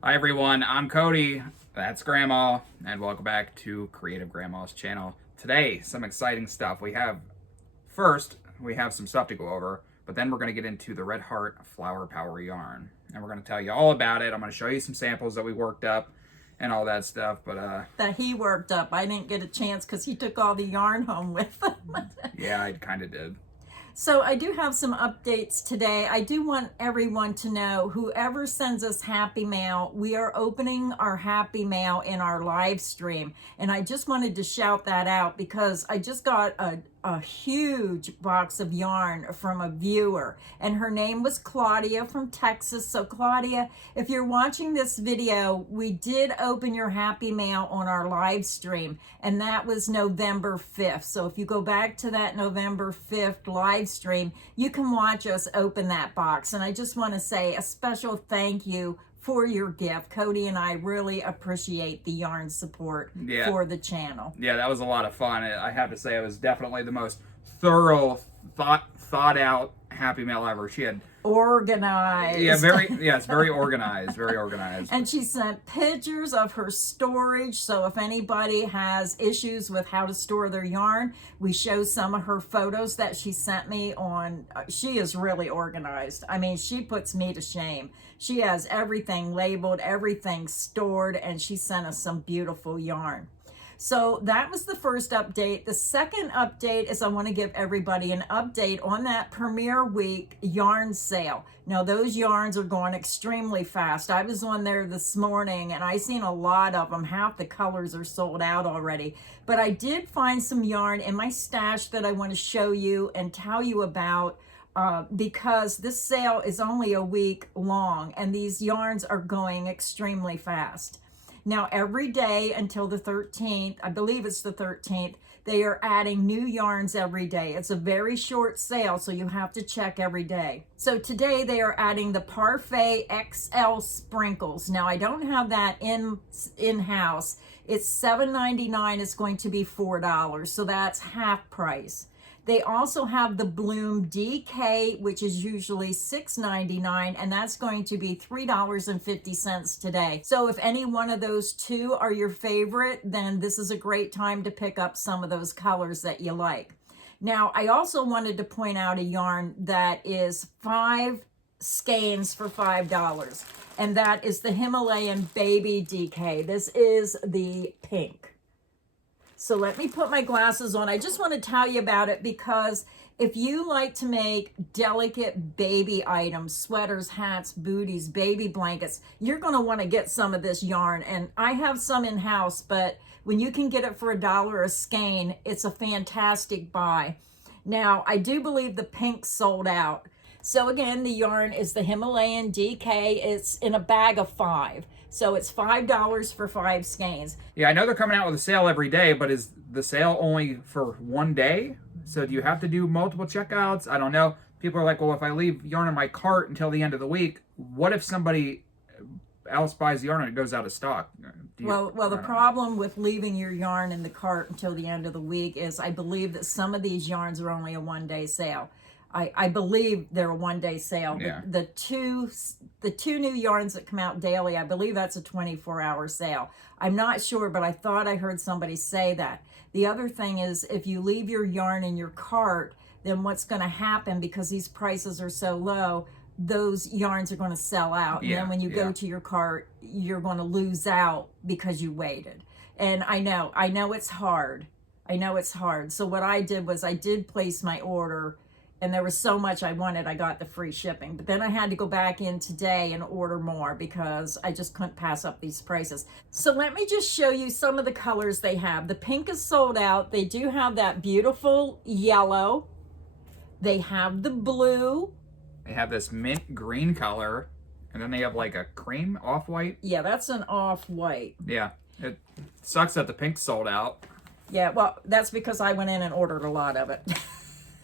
Hi everyone, I'm Cody, that's Grandma, and welcome back to Creative Grandma's channel. Today, some exciting stuff. We have some stuff to go over, but then we're going to get into the Red Heart Flower Power yarn. And we're going to tell you all about it. I'm going to show you some samples that we worked up and all that stuff, but that he worked up. I didn't get a chance because he took all the yarn home with him. yeah, I kind of did. So I do have some updates today. I do want everyone to know, whoever sends us Happy Mail, we are opening our Happy Mail in our live stream. And I just wanted to shout that out because I just got a huge box of yarn from a viewer, and her name was Claudia from Texas. So Claudia, if you're watching this video, we did open your Happy Mail on our live stream, and that was November 5th. So if you go back to that November 5th live stream, you can watch us open that box. And I just want to say a special thank you for your gift. Cody and I really appreciate the yarn support for the channel. Yeah, that was a lot of fun. I have to say it was definitely the most thorough, thought out Happy Mail ever. She had organized. It's very organized, very organized. And she sent pictures of her storage, so if anybody has issues with how to store their yarn, we show some of her photos that she sent me on. She is really organized. I mean, she puts me to shame. She has everything labeled, everything stored, and she sent us some beautiful yarn. So that was the first update. The second update is I want to give everybody an update on that Premiere Week yarn sale. Now those yarns are going extremely fast. I was on there this morning and I seen a lot of them. Half the colors are sold out already. But I did find some yarn in my stash that I want to show you and tell you about because this sale is only a week long and these yarns are going extremely fast. Now, every day until the 13th, I believe it's the 13th, they are adding new yarns every day. It's a very short sale, so you have to check every day. So today they are adding the Parfait XL Sprinkles. Now, I don't have that in-house. It's $7.99. It's going to be $4, so that's half price. They also have the Bloom DK, which is usually $6.99, and that's going to be $3.50 today. So if any one of those two are your favorite, then this is a great time to pick up some of those colors that you like. Now, I also wanted to point out a yarn that is 5 skeins for $5, and that is the Himalayan Baby DK. This is the pink. So let me put my glasses on. I just want to tell you about it because if you like to make delicate baby items, sweaters, hats, booties, baby blankets, you're going to want to get some of this yarn. And I have some in-house, but when you can get it for $1 a skein, it's a fantastic buy. Now, I do believe the pink sold out. So again, the yarn is the Himalayan DK. It's in a bag of 5. So it's $5 for 5 skeins. Yeah, I know they're coming out with a sale every day, but is the sale only for one day? So do you have to do multiple checkouts? I don't know. People are like, well, if I leave yarn in my cart until the end of the week, what if somebody else buys the yarn and it goes out of stock? Well, the problem with leaving your yarn in the cart until the end of the week is I believe that some of these yarns are only a one-day sale. I believe they're a one-day sale. Yeah. The two new yarns that come out daily, I believe that's a 24-hour sale. I'm not sure, but I thought I heard somebody say that. The other thing is if you leave your yarn in your cart, then what's going to happen, because these prices are so low, those yarns are going to sell out. And then when you go to your cart, you're going to lose out because you waited. And I know it's hard. I know it's hard. So what I did was I did place my order, and there was so much I wanted, I got the free shipping. But then I had to go back in today and order more because I just couldn't pass up these prices. So let me just show you some of the colors they have. The pink is sold out. They do have that beautiful yellow. They have the blue. They have this mint green color, and then they have like a cream off-white. Yeah, that's an off-white. Yeah, it sucks that the pink's sold out. Yeah, well, that's because I went in and ordered a lot of it.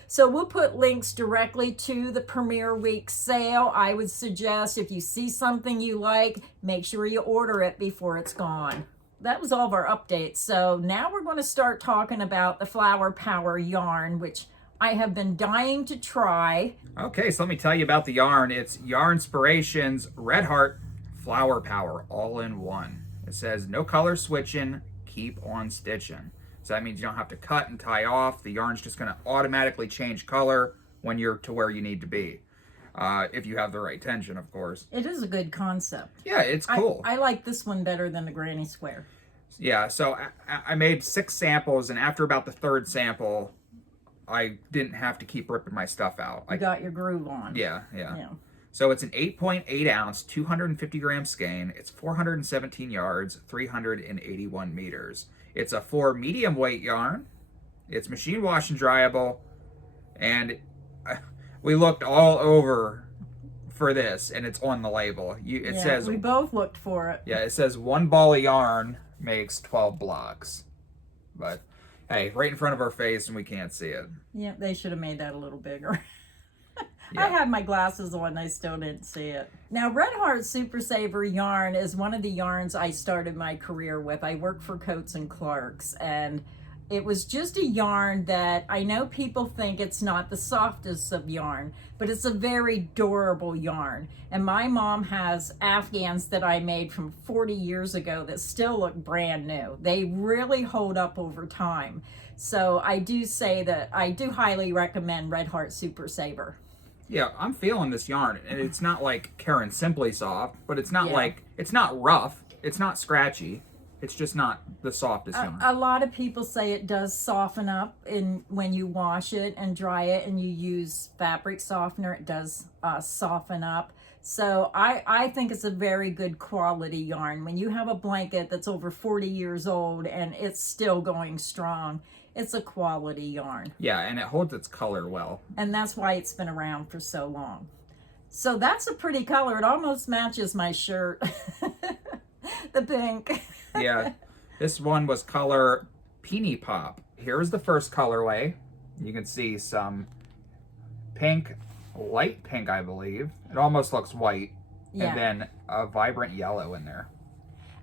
So we'll put links directly to the Premiere Week sale. I would suggest if you see something you like, make sure you order it before it's gone. That was all of our updates. So now we're going to start talking about the Flower Power yarn, which I have been dying to try. Okay, so let me tell you about the yarn. It's Yarnspiration's Red Heart flower power all in one. It says no color switching, keep on stitching. So that means you don't have to cut and tie off. The yarn's just going to automatically change color when you're to where you need to be. If you have the right tension, of course. It is a good concept. Yeah, it's cool. I like this one better than the granny square. Yeah, so I made 6 samples, and after about the 3rd sample, I didn't have to keep ripping my stuff out. You got your groove on. Yeah. So it's an 8.8 ounce, 250 gram skein. It's 417 yards, 381 meters. It's a 4 medium weight yarn. It's machine wash and dryable. And we looked all over for this, and it's on the label. It says we both looked for it. Yeah, it says 1 ball of yarn makes 12 blocks. But hey, right in front of our face and we can't see it. Yeah, they should have made that a little bigger. Yeah. I had my glasses on, I still didn't see it. Now, Red Heart Super Saver yarn is one of the yarns I started my career with. I worked for Coates and Clark's, and it was just a yarn that I know people think it's not the softest of yarn, but it's a very durable yarn. And my mom has Afghans that I made from 40 years ago that still look brand new. They really hold up over time. So I do say that I do highly recommend Red Heart Super Saver. Yeah, I'm feeling this yarn, and it's not like Karen Simply Soft, but it's not it's not rough, it's not scratchy, it's just not the softest yarn. A lot of people say it does soften up when you wash it and dry it and you use fabric softener, it does soften up. So I think it's a very good quality yarn. When you have a blanket that's over 40 years old and it's still going strong, it's a quality yarn. Yeah, and it holds its color well. And that's why it's been around for so long. So that's a pretty color. It almost matches my shirt. The pink. Yeah, this one was color Peony Pop. Here's the first colorway. You can see some pink, light pink, I believe. It almost looks white. Yeah. And then a vibrant yellow in there.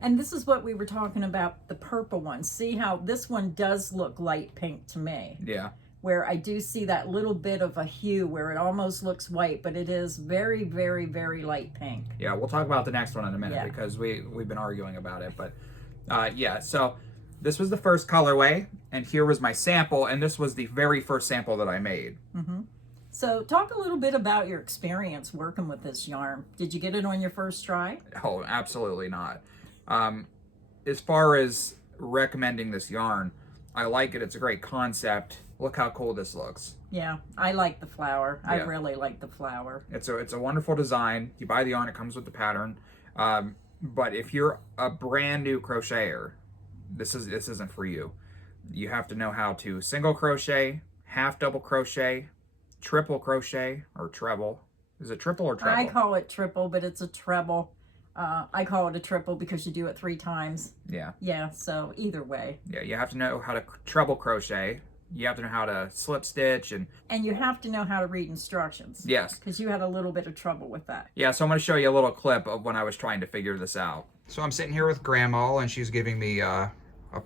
And this is what we were talking about, the purple one. See how this one does look light pink to me. Yeah. Where I do see that little bit of a hue where it almost looks white, but it is very, very, very light pink. Yeah, we'll talk about the next one in a minute because we've been arguing about it. But yeah, so this was the first colorway, and here was my sample, and this was the very first sample that I made. Mm-hmm. So talk a little bit about your experience working with this yarn. Did you get it on your first try? Oh, absolutely not. As far as recommending this yarn, I like it. It's a great concept. Look how cool this looks. Yeah, I like the flower. Yeah. I really like the flower. It's a wonderful design. You buy the yarn, it comes with the pattern. But if you're a brand new crocheter, this isn't for you. You have to know how to single crochet, half double crochet, triple crochet, or treble. Is it triple or treble? I call it triple, but it's a treble. I call it a triple because you do it 3 times. Yeah. Yeah, so either way. Yeah, you have to know how to treble crochet. You have to know how to slip stitch and you have to know how to read instructions. Yes. Because you had a little bit of trouble with that. Yeah, so I'm going to show you a little clip of when I was trying to figure this out. So I'm sitting here with Grandma, and she's giving me a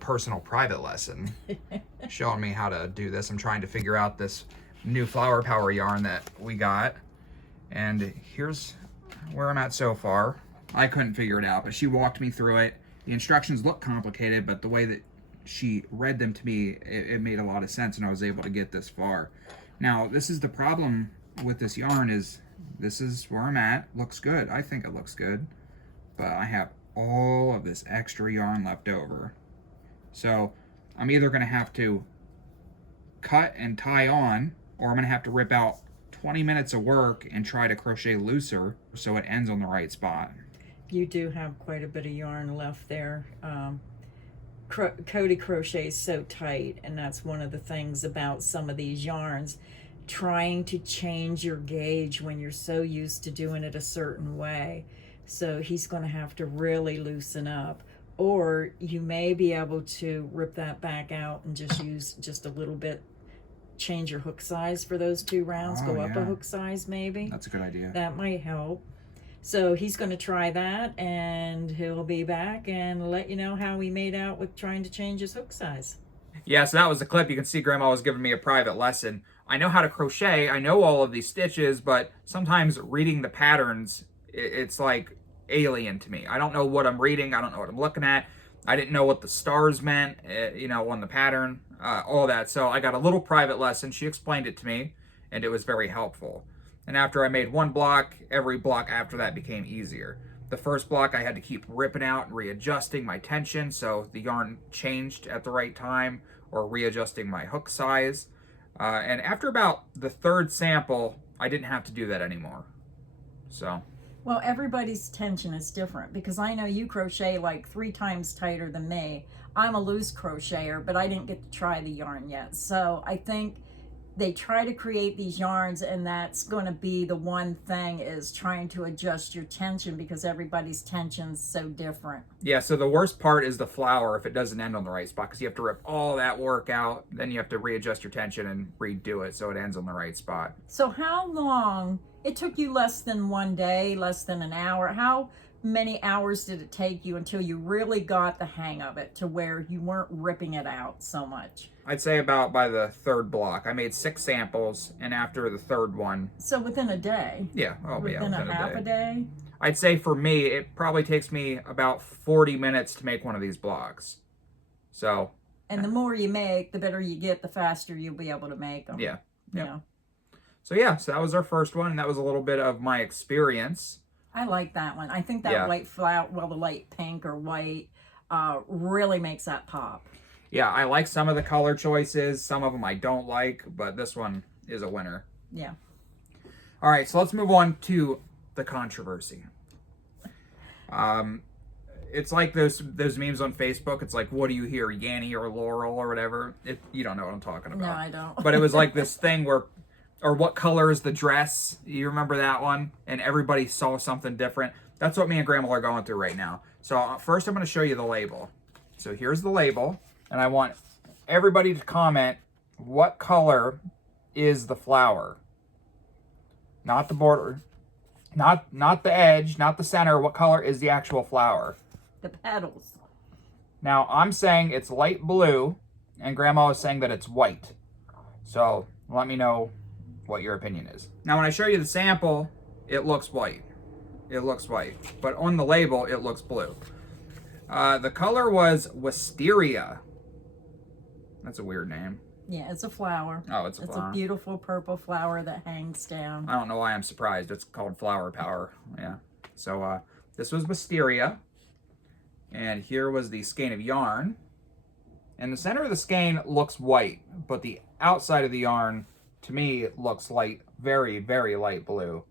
personal private lesson, showing me how to do this. I'm trying to figure out this new flower power yarn that we got. And here's where I'm at so far. I couldn't figure it out, but she walked me through it. The instructions look complicated, but the way that she read them to me, it made a lot of sense, and I was able to get this far. Now, this is the problem with this yarn is this is where I'm at. Looks good. I think it looks good. But I have all of this extra yarn left over. So I'm either going to have to cut and tie on, or I'm going to have to rip out 20 minutes of work and try to crochet looser so it ends on the right spot. You do have quite a bit of yarn left there. Cody crochets so tight, and that's one of the things about some of these yarns. Trying to change your gauge when you're so used to doing it a certain way. So he's going to have to really loosen up. Or you may be able to rip that back out and just use just a little bit, change your hook size for those 2 rounds, go up a hook size maybe. That's a good idea. That might help. So he's going to try that, and he'll be back and let you know how he made out with trying to change his hook size. Yeah, so that was the clip. You can see Grandma was giving me a private lesson. I know how to crochet. I know all of these stitches, but sometimes reading the patterns, it's like alien to me. I don't know what I'm reading. I don't know what I'm looking at. I didn't know what the stars meant, on the pattern, all that. So I got a little private lesson. She explained it to me, and it was very helpful. And after I made one block, every block after that became easier. The first block I had to keep ripping out and readjusting my tension so the yarn changed at the right time, or readjusting my hook size. And after about the third sample, I didn't have to do that anymore. So... Well, everybody's tension is different, because I know you crochet like 3 times tighter than me. I'm a loose crocheter, but I didn't get to try the yarn yet. So I think they try to create these yarns, and that's going to be the one thing, is trying to adjust your tension, because everybody's tension's so different. Yeah, so the worst part is the flower if it doesn't end on the right spot, because you have to rip all that work out, then you have to readjust your tension and redo it so it ends on the right spot. So how long... It took you less than 1 day, less than an hour. How many hours did it take you until you really got the hang of it, to where you weren't ripping it out so much? I'd say about by the third block. I made 6 samples, and after the third one... So within a day? Yeah, within a half a day? I'd say for me, it probably takes me about 40 minutes to make one of these blocks. So... And the more you make, the better you get, the faster you'll be able to make them. Yeah. Yeah. So that was our first one, and that was a little bit of my experience. I like that one. I think that white flower, well, the light pink or white, really makes that pop. Yeah, I like some of the color choices. Some of them I don't like, but this one is a winner. Yeah. All right, so let's move on to the controversy. It's like those memes on Facebook. It's like, what do you hear, Yanny or Laurel or whatever? You don't know what I'm talking about. No, I don't. But it was like this thing where... Or what color is the dress? You remember that one? And everybody saw something different. That's what me and Grandma are going through right now. So first I'm going to show you the label. So here's the label. And I want everybody to comment what color is the flower. Not the border. Not the edge, not the center. What color is the actual flower? The petals. Now I'm saying it's light blue. And Grandma is saying that it's white. So let me know what your opinion is. Now, when I show you the sample, it looks white. It looks white. But on the label, it looks blue. The color was Wisteria. That's a weird name. Yeah, it's a flower. Oh, it's a flower. It's a beautiful purple flower that hangs down. I don't know why I'm surprised. It's called Flower Power. Yeah. So, this was Wisteria. And here was the skein of yarn. And the center of the skein looks white, but the outside of the yarn, to me, it looks light, very, very light blue.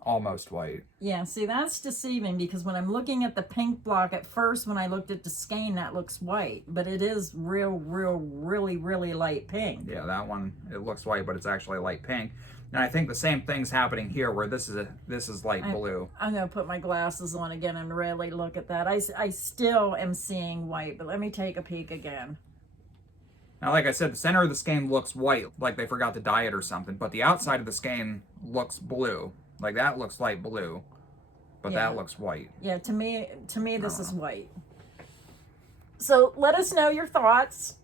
Almost white. Yeah, see, that's deceiving, because when I'm looking at the pink block, at first when I looked at the skein, that looks white. But it is really, really light pink. Yeah, that one, it looks white, but it's actually light pink. And I think the same thing's happening here, where this is light blue. I'm going to put my glasses on again and really look at that. I still am seeing white, but let me take a peek again. Now, like I said, the center of the skein looks white, like they forgot to dye it or something, but the outside of the skein looks blue. Like that looks light blue, but that looks white. Yeah, to me, this is white. So let us know your thoughts.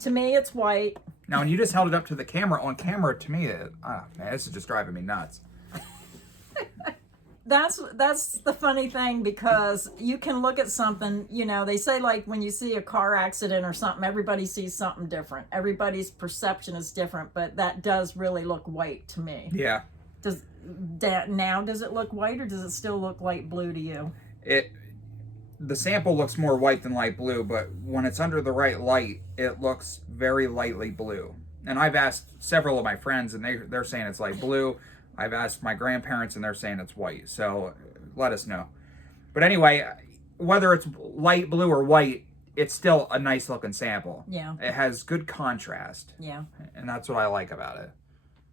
To me, it's white. Now, when you just held it up to the camera, on camera, to me, man, this is just driving me nuts. That's the funny thing, because you can look at something, they say, like, when you see a car accident or something, everybody sees something different. Everybody's perception is different, but that does really look white to me. Yeah. Does it look white, or does it still look light blue to you? The sample looks more white than light blue, but when it's under the right light, it looks very lightly blue. And I've asked several of my friends, and they're saying it's light blue. I've asked my grandparents, and they're saying it's white. So let us know. But anyway, whether it's light blue or white, it's still a nice looking sample. Yeah. It has good contrast. Yeah. And that's what I like about it.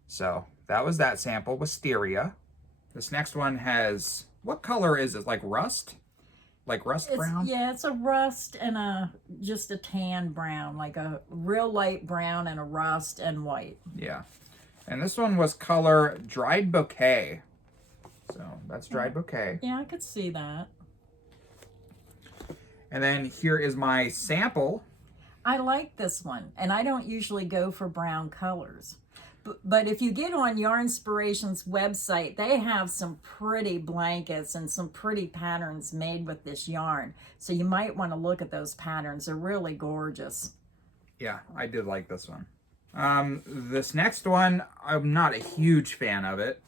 So that was that sample, Wisteria. This next one has, what color is it? Like rust? Like rust brown? Yeah, it's a rust and just a tan brown, like a real light brown and a rust and white. Yeah. And this one was color Dried Bouquet. So that's Dried Bouquet. Yeah, I could see that. And then here is my sample. I like this one, and I don't usually go for brown colors. But if you get on Yarnspiration's website, they have some pretty blankets and some pretty patterns made with this yarn. So you might want to look at those patterns. They're really gorgeous. Yeah, I did like this one. This next one, I'm not a huge fan of it,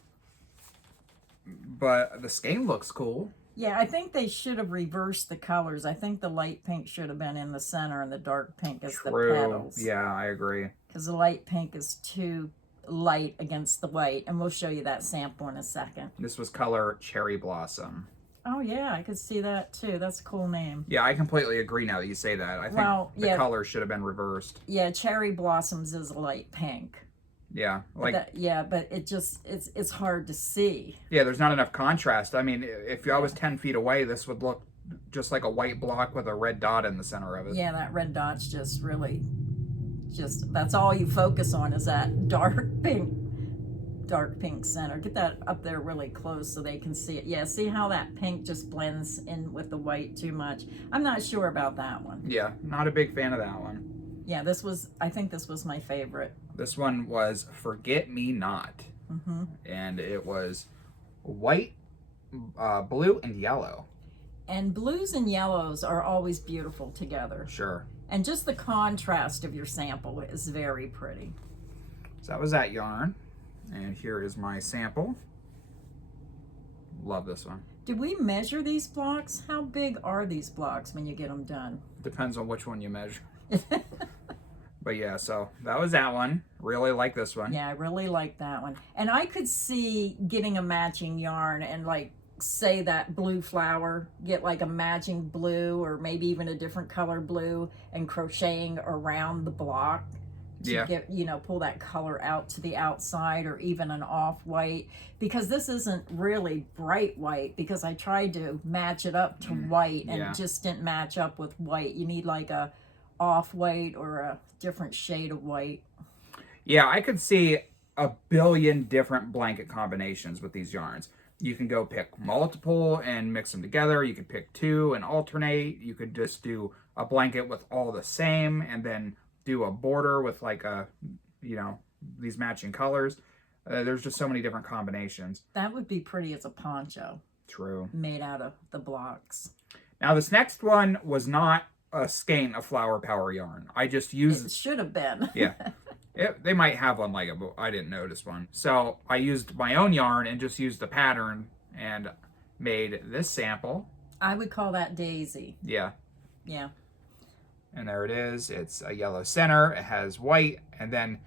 but the skein looks cool. Yeah, I think they should have reversed the colors. I think the light pink should have been in the center and the dark pink is the petals. Yeah, I agree. Because the light pink is too light against the white, and we'll show you that sample in a second. This was color Cherry Blossom. Oh yeah, I could see that too. That's a cool name. Yeah, I completely agree now that you say that. I think the color should have been reversed. Yeah, Cherry Blossoms is a light pink. Yeah, like but it just it's hard to see. Yeah, there's not enough contrast. I mean, if I was 10 feet away, this would look just like a white block with a red dot in the center of it. Yeah, that red dot's just really that's all you focus on is that dark pink center. Get that up there really close so they can see it. Yeah, see how that pink just blends in with the white too much? I'm not sure about that one. Yeah, not a big fan of that one. Yeah, I think this was my favorite. This one was Forget Me Not. Mm-hmm. And it was white, blue, and yellow. And blues and yellows are always beautiful together. Sure. And just the contrast of your sample is very pretty. So that was that yarn. And here is my sample. Love this one. Did we measure these blocks? How big are these blocks when you get them done? Depends on which one you measure. But yeah, so that was that one. Really like this one. Yeah, I really like that one. And I could see getting a matching yarn and like, say that blue flower, get like a matching blue or maybe even a different color blue and crocheting around the block to get, pull that color out to the outside or even an off-white, because this isn't really bright white, because I tried to match it up to white and it just didn't match up with white. You need like a off-white or a different shade of white. Yeah, I could see a billion different blanket combinations with these yarns. You can go pick multiple and mix them together. You could pick two and alternate. You could just do a blanket with all the same and then do a border with like these matching colors. There's just so many different combinations. That would be pretty as a poncho. True. Made out of the blocks. Now this next one was not a skein of Flower Power yarn. I just used... It should have been. Yeah. They might have one like it, but I didn't notice one. So I used my own yarn and just used the pattern and made this sample. I would call that Daisy. Yeah. Yeah. And there it is. It's a yellow center. It has white. And then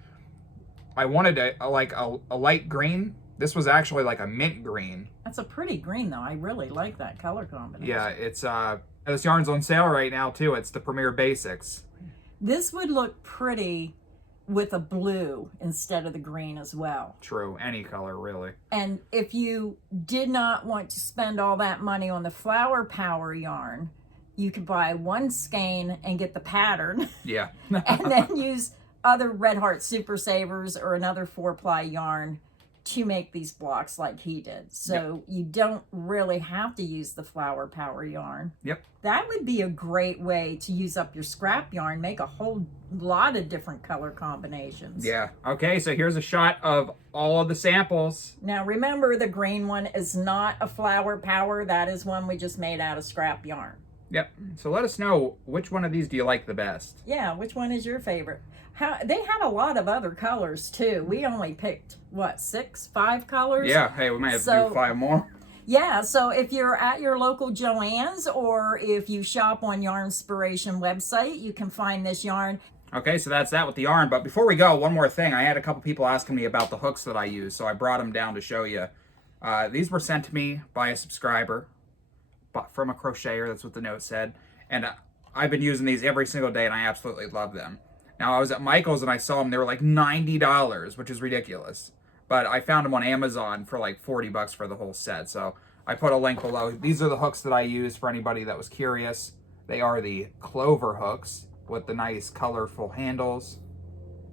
I wanted a light green. This was actually like a mint green. That's a pretty green, though. I really like that color combination. Yeah, it's this yarn's on sale right now, too. It's the Premier Basics. This would look pretty with a blue instead of the green as well. True. Any color, really. And if you did not want to spend all that money on the Flower Power yarn, you could buy one skein and get the pattern. Yeah. And then use other Red Heart Super Savers or another 4-ply yarn to make these blocks like he did. So you don't really have to use the Flower Power yarn. Yep. That would be a great way to use up your scrap yarn, make a whole lot of different color combinations. Yeah. Okay, so here's a shot of all of the samples. Now remember, the green one is not a Flower Power. That is one we just made out of scrap yarn. Yep. So let us know, which one of these do you like the best? Yeah, which one is your favorite? They had a lot of other colors too. We only picked, what, 5 colors? Yeah, hey, we might have to do 5 more. Yeah, so if you're at your local Joann's or if you shop on Yarnspiration website, you can find this yarn. Okay, so that's that with the yarn. But before we go, one more thing. I had a couple people asking me about the hooks that I use, so I brought them down to show you. These were sent to me by a subscriber, from a crocheter. That's what the note said. And I've been using these every single day, and I absolutely love them. Now, I was at Michael's, and I saw them. They were like $90, which is ridiculous. But I found them on Amazon for like $40 for the whole set. So I put a link below. These are the hooks that I use for anybody that was curious. They are the Clover hooks with the nice colorful handles.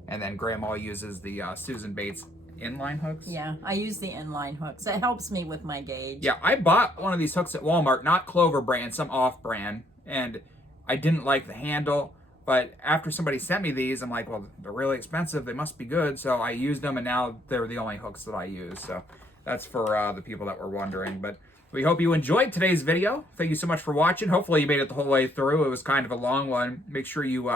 And then Grandma uses the Susan Bates inline hooks. Yeah, I use the inline hooks. It helps me with my gauge. Yeah, I bought one of these hooks at Walmart, not Clover brand, some off brand. And I didn't like the handle, but But after somebody sent me these, I'm like, well, they're really expensive. They must be good. So I used them, and now they're the only hooks that I use. So that's for the people that were wondering. But we hope you enjoyed today's video. Thank you so much for watching. Hopefully you made it the whole way through. It was kind of a long one. Make sure you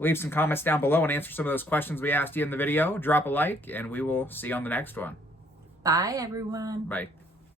leave some comments down below and answer some of those questions we asked you in the video. Drop a like, and we will see you on the next one. Bye, everyone. Bye.